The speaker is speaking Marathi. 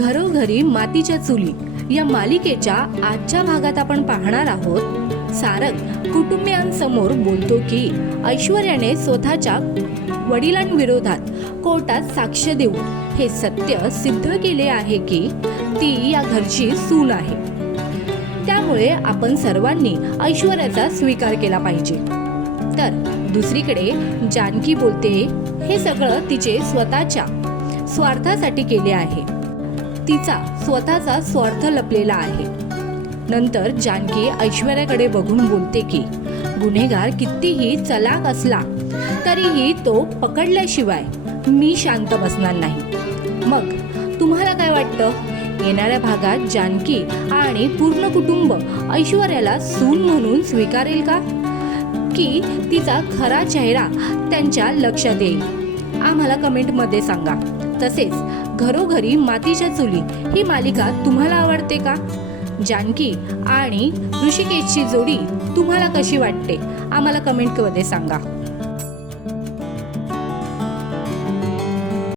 घरोघरी मातीच्या चुली या मालिकेच्या आजच्या भागात आपण पाहणार आहोत सारंग कुटुंबियांसमोर बोलतो की ऐश्वर्याने स्वतःच्या वडिलांविरोधात कोर्टात साक्ष देऊन हे सत्य सिद्ध केले आहे की ती या घरची सून आहे. त्यामुळे आपण सर्वांनी ऐश्वर्याचा स्वीकार केला पाहिजे. तर दुसरीकडे जानकी बोलते हे सगळं तिचे स्वतःच्या स्वार्थासाठी केले आहे. तिचा स्वतःचा स्वार्थ लपलेला आहे. नंतर जानकी ऐश्वर्याकडे बघून बोलते की गुन्हेगार कितीही चलाक असला तरीही तो पकडल्याशिवाय मी शांत बसणार नाही. मग तुम्हाला काय वाटतं? येणाऱ्या भागात जानकी आणि पूर्ण कुटुंब ऐश्वर्याला सून म्हणून स्वीकारेल का, की तिचा खरा चेहरा त्यांच्या लक्षात येईल? आम्हाला कमेंटमध्ये सांगा. तसेच घरोघरी मातीच्या चुली ही मालिका तुम्हाला आवडते का? जानकी आणि ऋषिकेशची जोडी तुम्हाला कशी वाटते? आम्हाला कमेंटमध्ये सांगा.